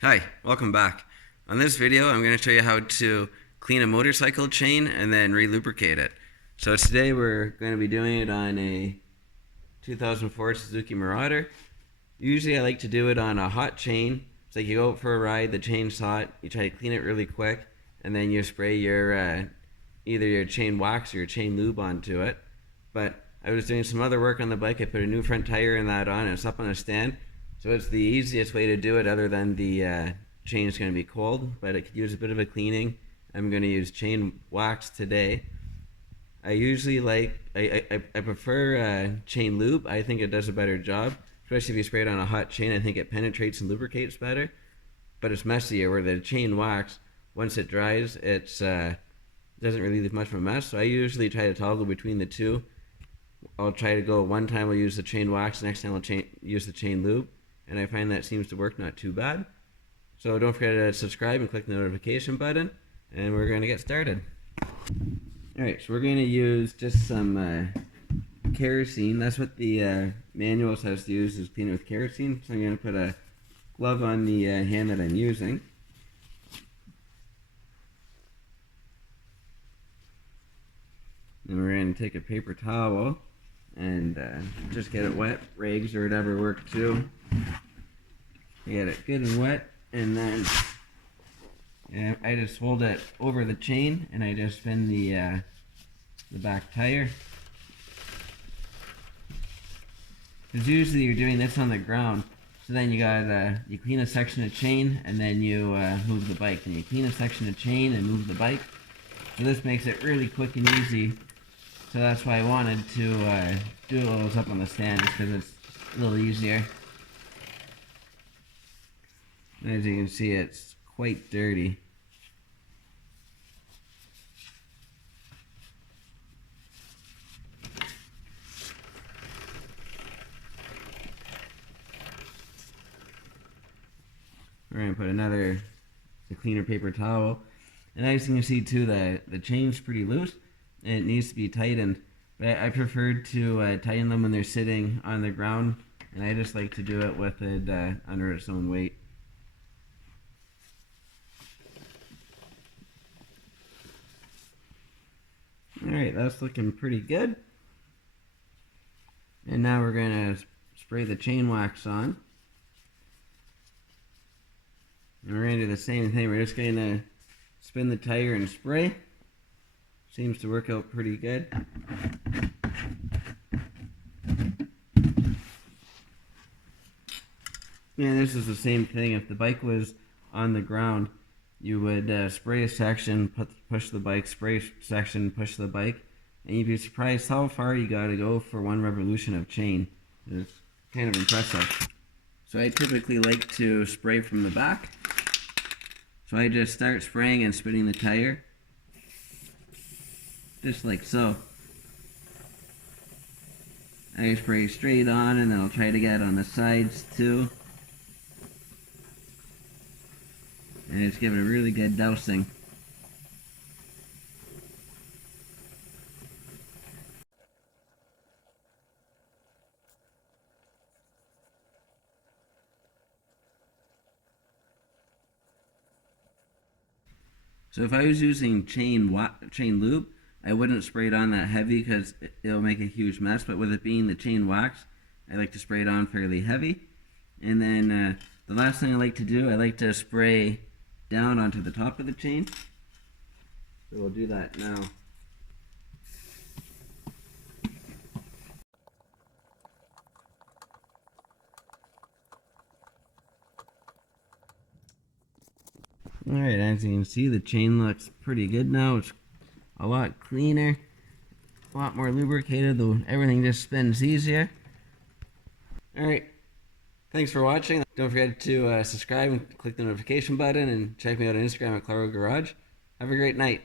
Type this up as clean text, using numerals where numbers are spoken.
Hi, welcome back. On this video, I'm going to show you how to clean a motorcycle chain and then re-lubricate it. So today we're going to be doing it on a 2004 Suzuki Marrader. Usually I like to do it on a hot chain. It's like you go out for a ride, the chain's hot, you try to clean it really quick, and then you spray your either your chain wax or your chain lube onto it. But I was doing some other work on the bike. I put a new front tire and that on, and it's up on a stand. So it's the easiest way to do it other than the chain is going to be cold, but it could use a bit of a cleaning. I'm going to use chain wax today. I usually I prefer chain lube. I think it does a better job, especially if you spray it on a hot chain. I think it penetrates and lubricates better, but it's messier, where the chain wax, once it dries, it's doesn't really leave much of a mess. So I usually try to toggle between the two. I'll try to go one time I'll use the chain wax, next time I'll use the chain lube, and I find that seems to work not too bad. So don't forget to subscribe and click the notification button, and we're going to get started. Alright, so we're going to use just some kerosene. That's what the manual says to use, is clean it with kerosene. So I'm going to put a glove on the hand that I'm using. Then we're going to take a paper towel and just get it wet. Rags or whatever work too. Get it good and wet, and then I just hold it over the chain and I just spin the back tire. Because usually you're doing this on the ground, so then you clean a section of chain and then you move the bike, and you clean a section of chain and move the bike. So this makes it really quick and easy. So that's why I wanted to do all those up on the stand, just because it's a little easier. And as you can see, it's quite dirty. We're going to put another cleaner paper towel. And as you can see too, the chain's pretty loose and it needs to be tightened. But I prefer to tighten them when they're sitting on the ground, and I just like to do it with it under its own weight. Alright, that's looking pretty good. And now we're going to spray the chain wax on. And we're going to do the same thing. We're just going to spin the tire and spray. Seems to work out pretty good. And this is the same thing. If the bike was on the ground, you would spray a section, push the bike, spray a section, push the bike, and you'd be surprised how far you got to go for one revolution of chain. It's kind of impressive. So I typically like to spray from the back. So I just start spraying and spinning the tire, just like so. I spray straight on, and then I'll try to get on the sides too. And just give it a really good dousing. So if I was using chain lube, I wouldn't spray it on that heavy because it'll make a huge mess. But with it being the chain wax, I like to spray it on fairly heavy. And then the last thing I like to do, I like to spray down onto the top of the chain. So we'll do that now. Alright, as you can see, the chain looks pretty good now. It's a lot cleaner, a lot more lubricated, though everything just spins easier. Alright, thanks for watching. Don't forget to subscribe and click the notification button, and check me out on Instagram at Clargo Garage. Have a great night.